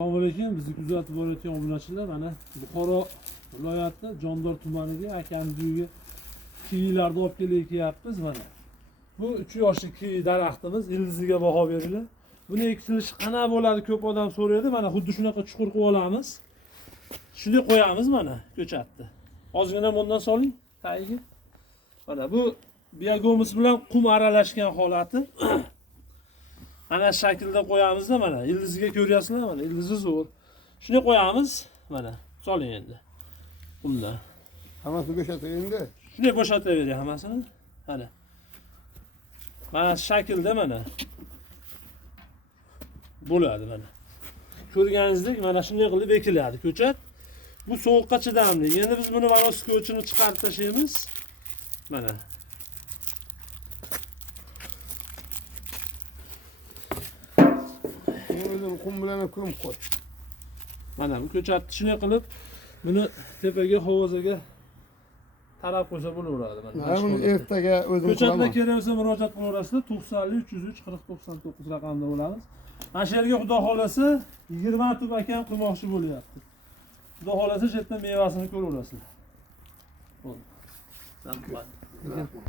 Assalomualaikum, bizni kuzatib borayotgan obunachilar, mana Buxoro viloyati Jondor tumaniga akamiz uyiga kivilarni olib kelyapmiz. Mana bu 3 yoshli kivi daraxtimiz, ildiziga baho beriladi. Buni ekilishi qana bo'ladi, ko'p odam so'raydi. Mana xuddi shunaqa chuqur qilib olamiz. Shunday qo'yamiz mana ko'chatni. Ozgina bundan soling tagiga. Mana bu biogumuz bilan qum aralashgan holati. Mana shaklda qo'yamizda, mana ildiziga ko'ryapsizlar, mana ildizi zo'r. Shuni qo'yamiz, mana soling endi. Bundan. Hammasini bo'shatib endi. Shuni bo'shatavering hammasini. Mana. Mana shaklda mana bo'ladi mana. Ko'rganingizdek mana shunday qilib ekiladi ko'chat. Bu sovuqqa chidamli. Endi biz buni mana skochini chiqarib tashlaymiz. Mana. Qum bilan ko'mib qo'y. Mana bu ko'chatni shunday qilib buni tepaga hovuzaga tarab qo'ysa bo'laveradi mana. Buni ertaga o'zim Ko'chatga kerak bo'lsa murojaat qilaverasizlar. 90 303 40 99 raqamda bo'lamiz. Mana shu yerga xudo xolasa 20 tub akam qilmoqchi bo'lyapti. Xudo xolasa shu yerdan mevasini ko'raverasizlar. Bo'ldi.